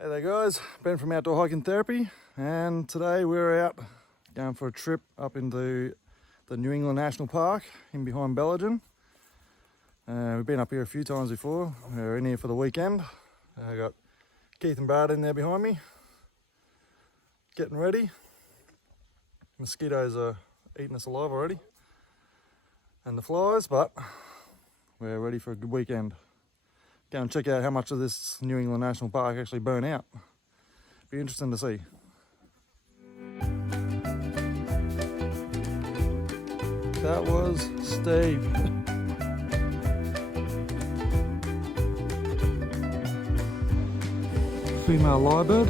Hey there guys, Ben from Outdoor Hiking Therapy, and today we're out going for a trip up into the New England National Park in behind Bellinger. We've been up here a few times before. We're in here for the weekend. I got Keith and Brad in there behind me, getting ready. Mosquitoes are eating us alive already, and the flies, but we're ready for a good weekend. Go and check out how much of this New England National Park actually burn out. Be interesting to see. That was Steve. Female lyrebird.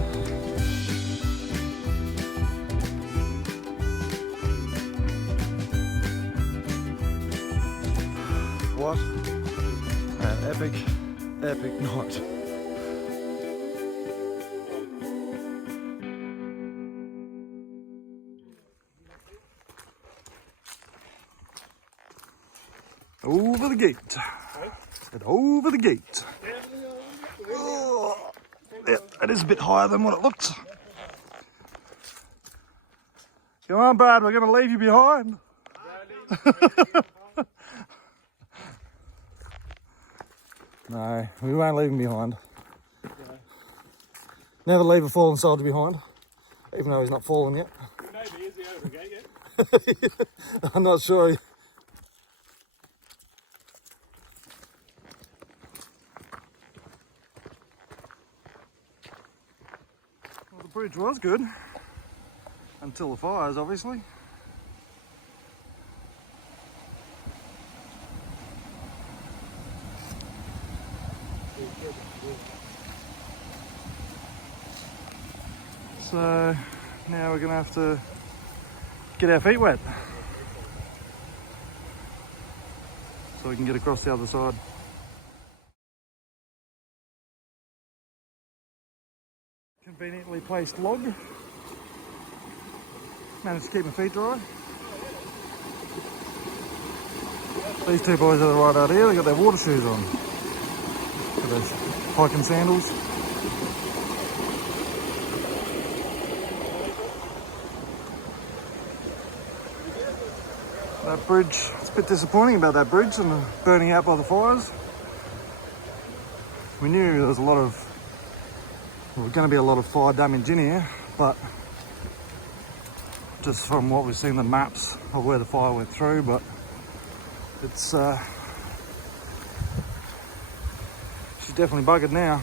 What an epic night. Over the gate. Said over the gate. Oh, yeah, that is a bit higher than what it looks. Come on, Brad, we're going to leave you behind. No, we won't leave him behind. No. Never leave a fallen soldier behind, even though he's not fallen yet. Maybe, is he over the gate yet? I'm not sure. Well, the bridge was good, until the fires, obviously. So now we're going to have to get our feet wet so we can get across the other side. Conveniently placed log. Managed to keep my feet dry. These two boys are right out here, they got their water shoes on. Got those hiking sandals. That bridge, it's a bit disappointing about that bridge and the burning out by the fires. We knew there was going to be a lot of fire damage in here, but just from what we've seen the maps of where the fire went through, but it's she's definitely buggered now.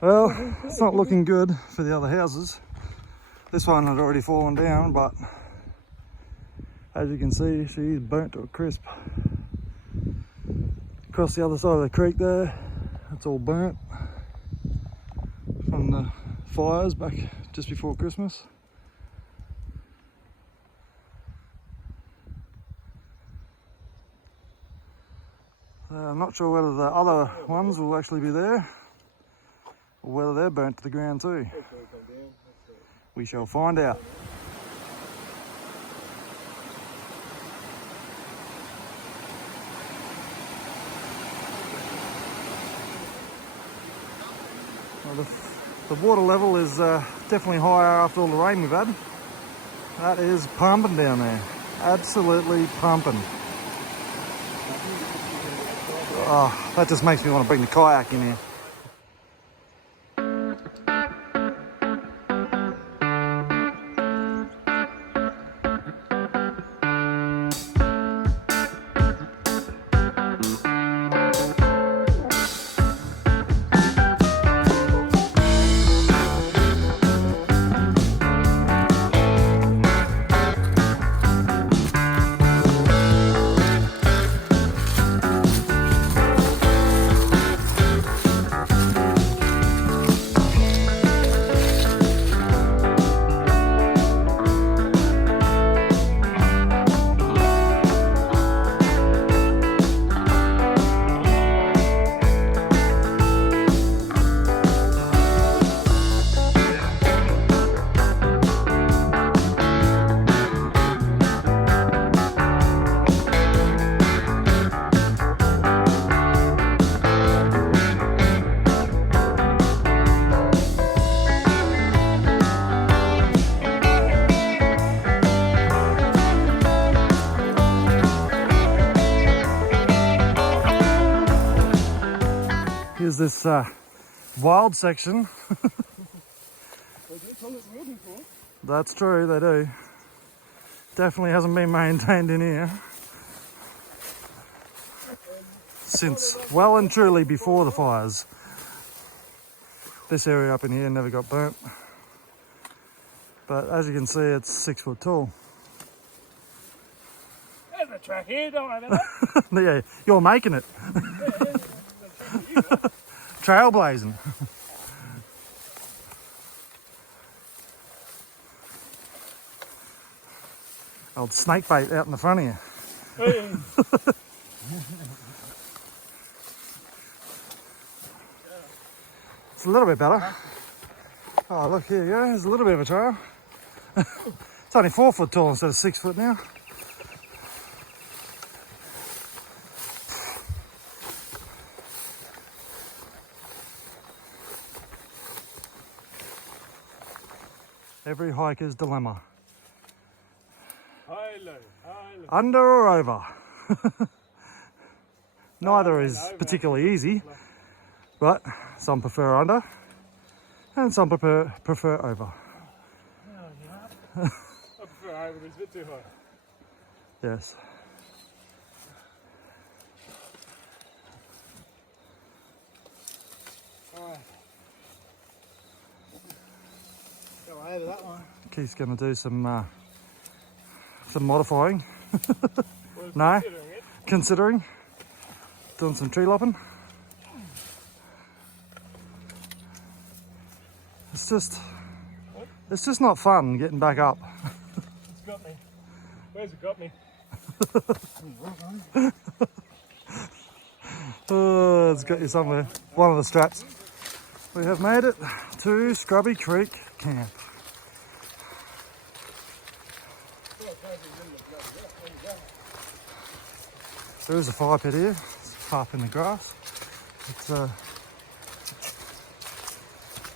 Well, it's not looking good for the other houses. This one had already fallen down, but as you can see, she's burnt to a crisp. Across the other side of the creek there, it's all burnt from the fires back just before Christmas. I'm not sure whether the other ones will actually be there, or whether they're burnt to the ground too. We shall find out. Well, the water level is definitely higher after all the rain we've had. That is pumping down there. Absolutely pumping. Oh, that just makes me want to bring the kayak in here. is this wild section. They do call it wilderness for. That's true, they do. Definitely hasn't been maintained in here since well and truly before the fires. This area up in here never got burnt. But as you can see, it's 6 foot tall. There's a track here, don't worry about that. Yeah, you're making it. Trailblazing. Old snake bait out in the front of you. Hey. It's a little bit better. Oh, look, here you go. There's a little bit of a trail. It's only 4 foot tall instead of 6 foot now. Every hiker's dilemma. High, low, high, low. Under or over? Neither is particularly easy, but some prefer under and some prefer over. Oh, yeah. I prefer high, but it's a bit too high. Yes. Alright. Go over that one. Keith's going to do some modifying. Well, No. considering it. Considering doing some tree lopping. It's just not fun getting back up. It's got me. Where's it got me? Oh, it's got you somewhere. One of the straps. We have made it to Scrubby Creek Camp. There is a fire pit here. It's half in the grass. It's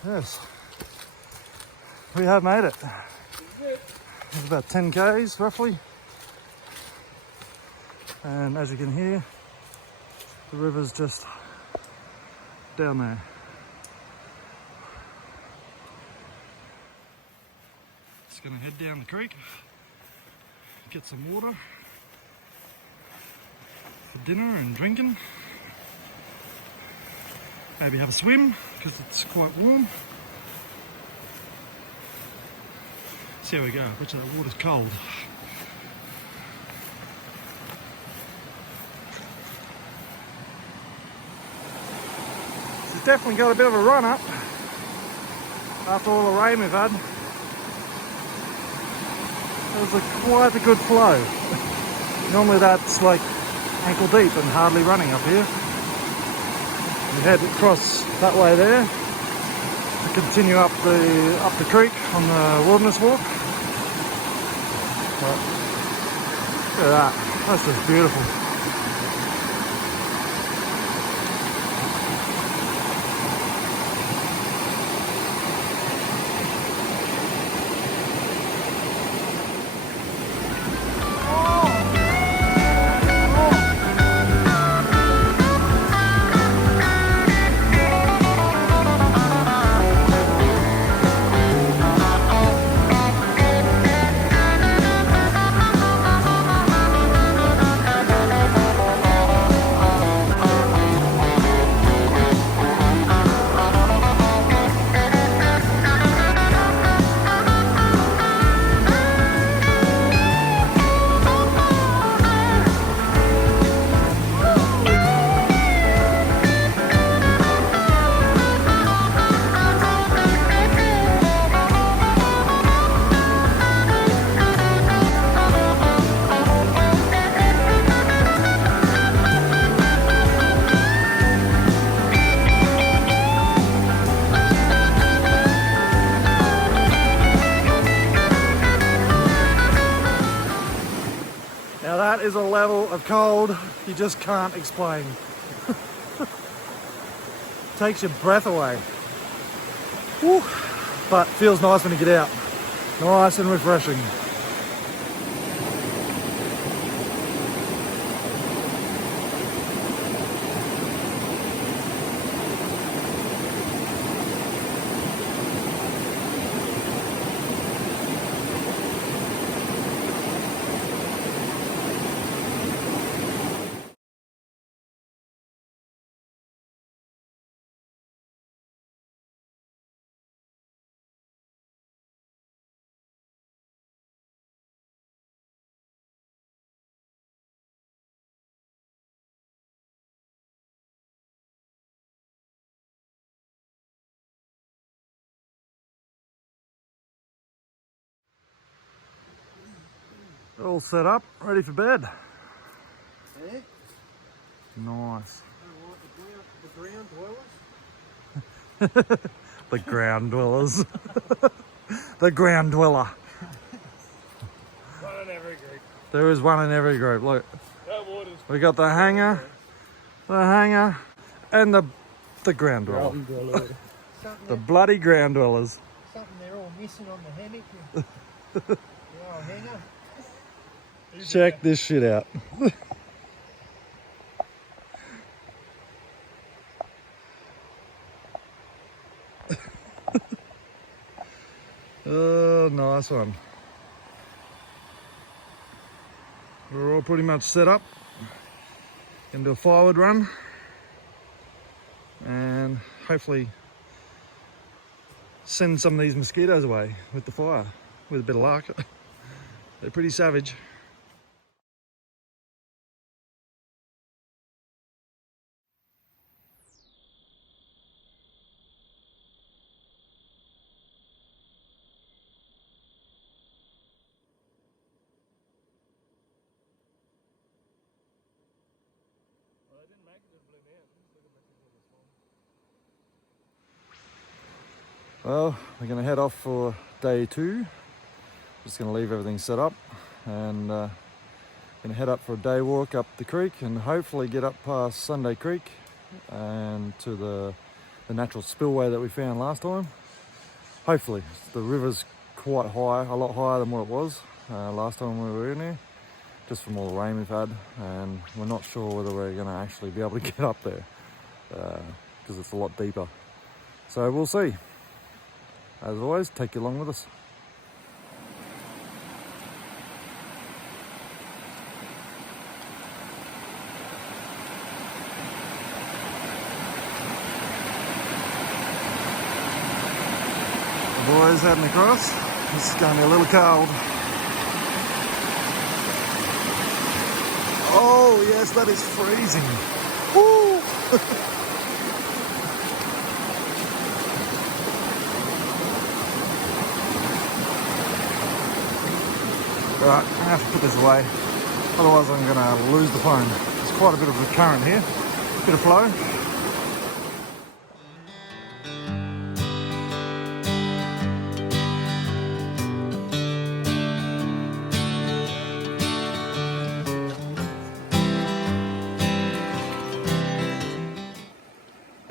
yes. We have made it. It's about 10 k's roughly. And as you can hear, the river's just down there. Just gonna head down the creek, get some water for dinner and drinking. Maybe have a swim because it's quite warm. See how we go. I bet you that water's cold. It's definitely got a bit of a run up after all the rain we've had. It was quite a good flow. Normally that's like ankle deep and hardly running up here. We head across that way there to continue up the creek on the wilderness walk. But look at that, that's just beautiful. Now that is a level of cold you just can't explain. Takes your breath away. Woo. But feels nice when you get out. Nice and refreshing. All set up, ready for bed. Yeah. Nice. The ground dwellers. The ground dwellers. The ground dweller. One in every group. There is one in every group. Look, That water's we got the hanger, and the ground dweller. The bloody ground dwellers. Something they're all missing on the hammock. The old hanger. Check this shit out. Oh, nice one. We're all pretty much set up. Gonna do a firewood run and hopefully send some of these mosquitoes away with the fire, with a bit of luck. They're pretty savage. Well, we're going to head off for day 2. Just going to leave everything set up and going to head up for a day walk up the creek and hopefully get up past Sunday Creek and to the natural spillway that we found last time. Hopefully. The river's quite high, a lot higher than what it was last time we were in here, just from all the rain we've had, and we're not sure whether we're going to actually be able to get up there because it's a lot deeper. So we'll see. As always, take you along with us. The boys heading across. This is going to be a little cold. Oh yes, that is freezing. Woo! Right, I'm gonna have to put this away, otherwise I'm gonna lose the phone. There's quite a bit of a current here, bit of flow.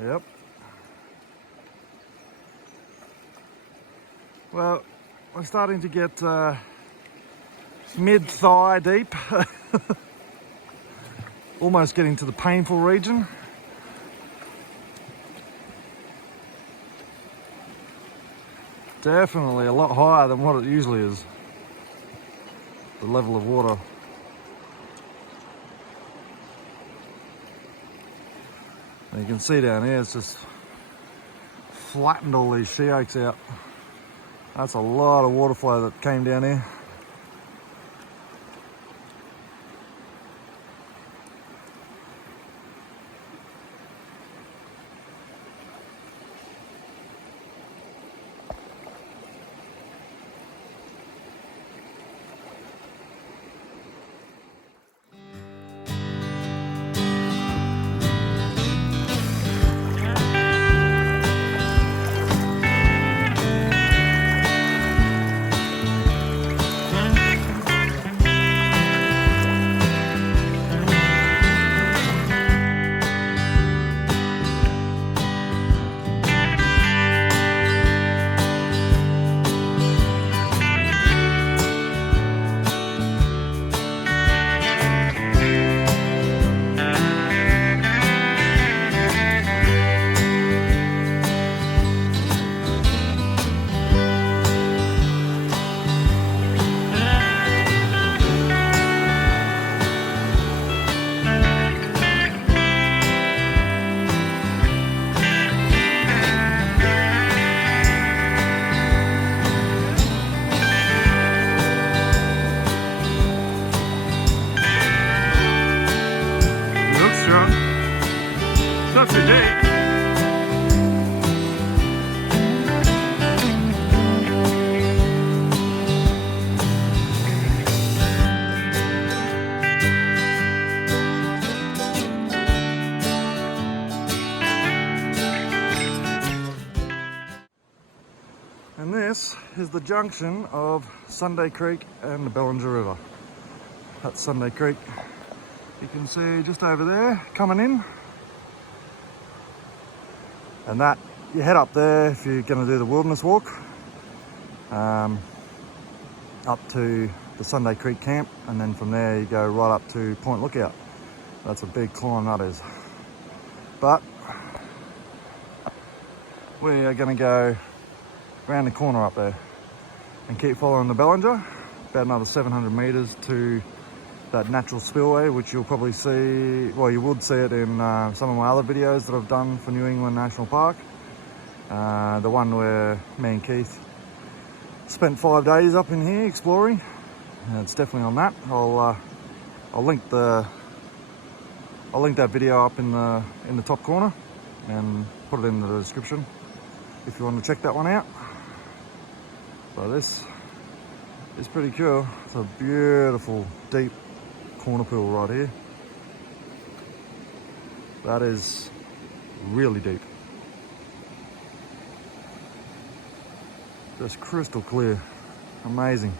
Yep. Well, we're starting to get mid-thigh deep. Almost getting to the painful region. Definitely a lot higher than what it usually is. The level of water. And you can see down here, it's just flattened all these she oaks out. That's a lot of water flow that came down here. And this is the junction of Sunday Creek and the Bellinger River. That's Sunday Creek. You can see just over there coming in. And that, you head up there if you're going to do the wilderness walk, up to the Sunday Creek camp, and then from there you go right up to Point Lookout. That's a big climb, that is. But we are going to go around the corner up there and keep following the Bellinger, about another 700 metres to that natural spillway, which you'll probably see, well, you would see it in some of my other videos that I've done for New England National Park. The one where me and Keith spent 5 days up in here exploring. It's definitely on that. I'll link that video up in the top corner and put it in the description if you want to check that one out. So this is pretty cool. It's a beautiful deep corner pool right here. That is really deep. Just crystal clear. Amazing.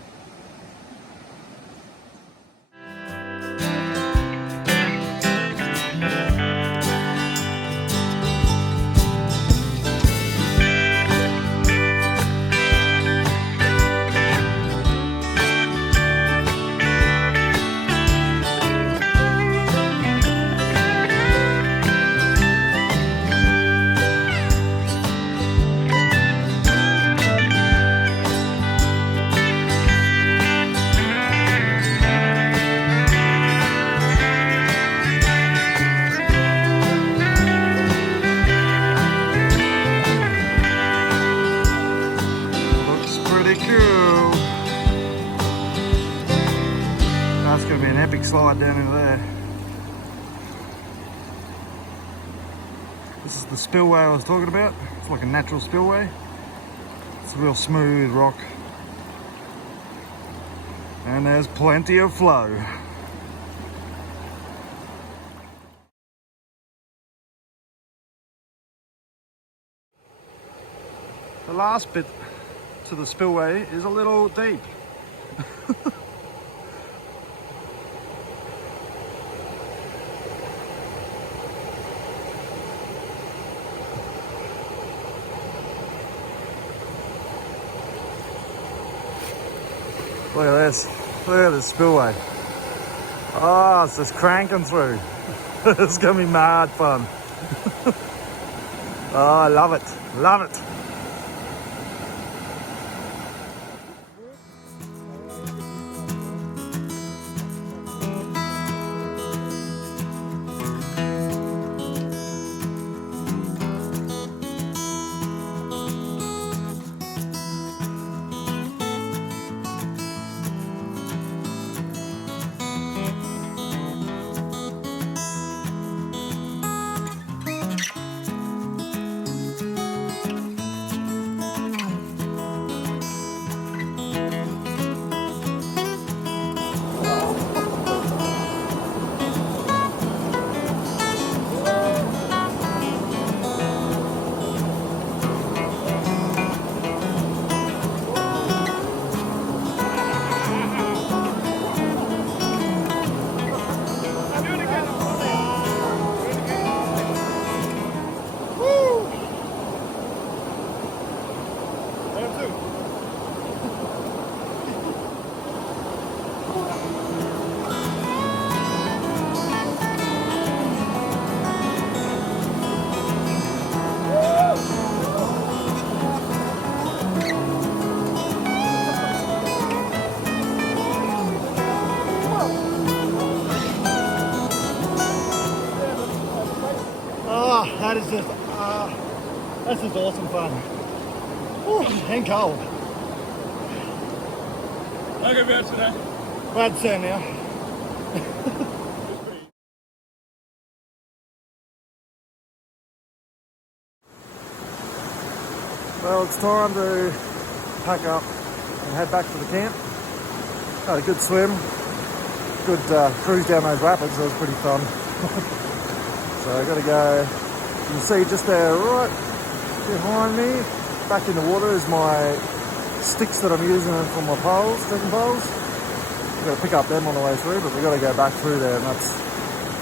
That's going to be an epic slide down into there. This is the spillway I was talking about. It's like a natural spillway. It's a real smooth rock. And there's plenty of flow. The last bit to the spillway is a little deep. Look at this. Look at this spillway. Oh, it's just cranking through. It's gonna be mad fun. Oh, I love it. Love it. This is awesome fun. Ooh, and cold. I'll go out today. Glad to see you now. Well, it's time to pack up and head back to the camp. Had a good swim, good cruise down those rapids. It was pretty fun. So I got to go. You can see just there, right behind me, back in the water is my sticks that I'm using for my poles, trekking poles. We've got to pick up them on the way through, but we've got to go back through there, and that's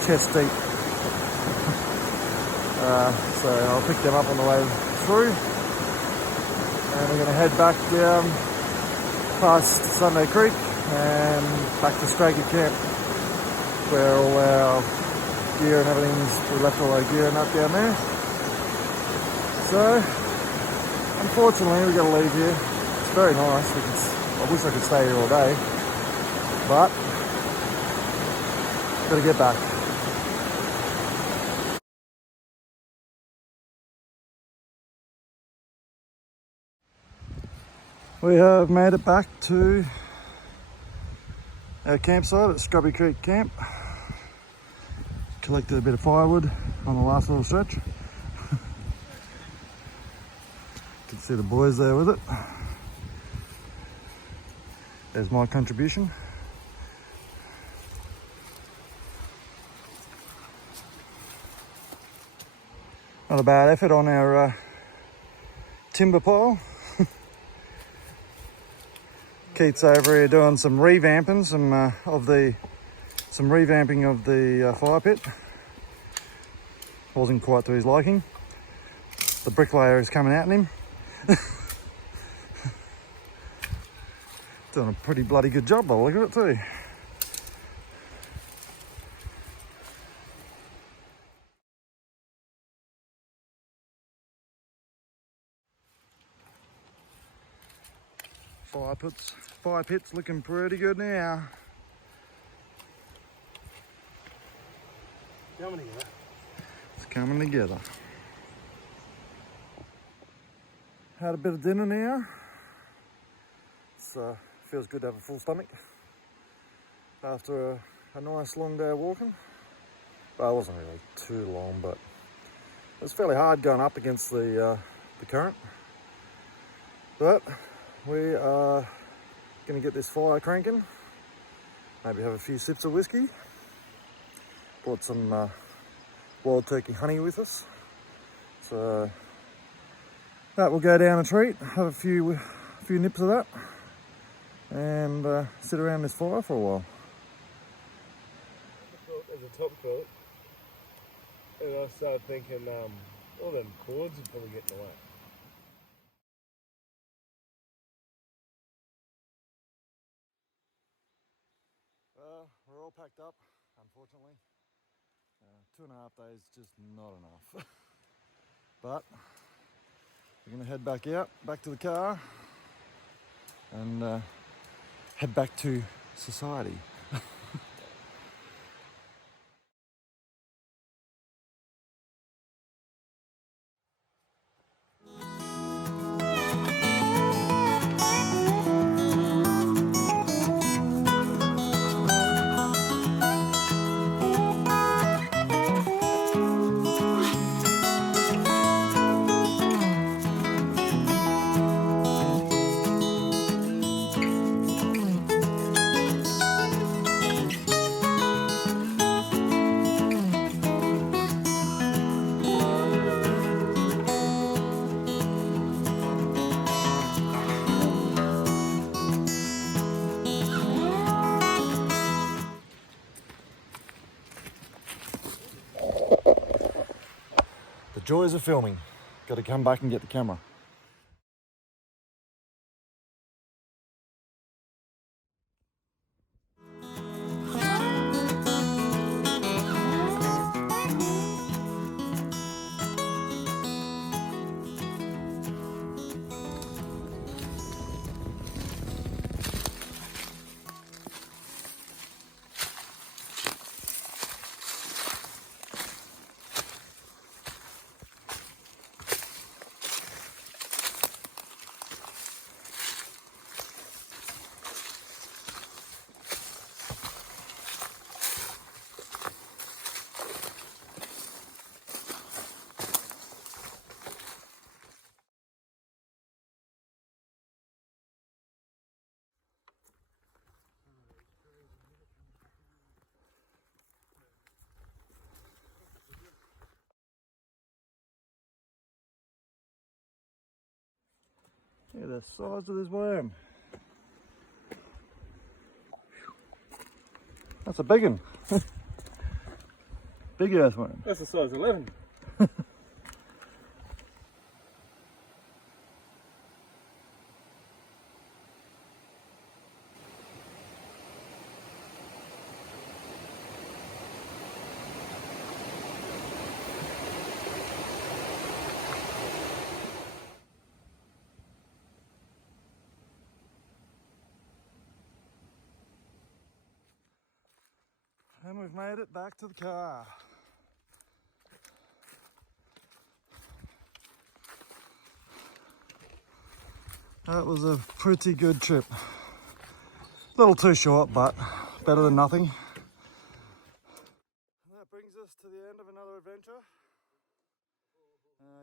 chest deep. So I'll pick them up on the way through, and we're going to head back down past Sunday Creek and back to Straker Camp, where all our gear and we left all our gear and that down there. So unfortunately we've got to leave here. It's very nice. I wish I could stay here all day, but got to get back. We have made it back to our campsite at Scrubby Creek Camp. Collected a bit of firewood on the last little stretch. You can see the boys there with it. There's my contribution. Not a bad effort on our timber pile. Keith's over here doing some revamping, of the fire pit. Wasn't quite to his liking. The bricklayer is coming at him. Doing a pretty bloody good job by the look of it too. Fire pit's looking pretty good now. Coming together. It's coming together. Had a bit of dinner now. It feels good to have a full stomach after a nice long day of walking. Well, it wasn't really too long, but it was fairly hard going up against the current. But we are going to get this fire cranking, maybe have a few sips of whiskey. Brought some wild turkey honey with us, so that will go down a treat. Have a few nips of that and sit around this fire for a while. As a top coat, and I started thinking, all them cords would probably get in the way. We're all packed up, unfortunately. 2.5 days just not enough. But we're going to head back out, back to the car, and head back to society. The joys of filming. Got to come back and get the camera. Look at the size of this worm. That's a big one. Big earthworm. That's the size 11. And we've made it back to the car. That was a pretty good trip. A little too short, but better than nothing. And that brings us to the end of another adventure.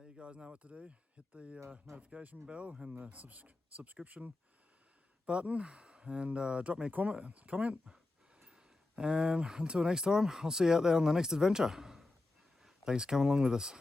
You guys know what to do. Hit the notification bell and the subscription button, and drop me a comment. And until next time, I'll see you out there on the next adventure. Thanks for coming along with us.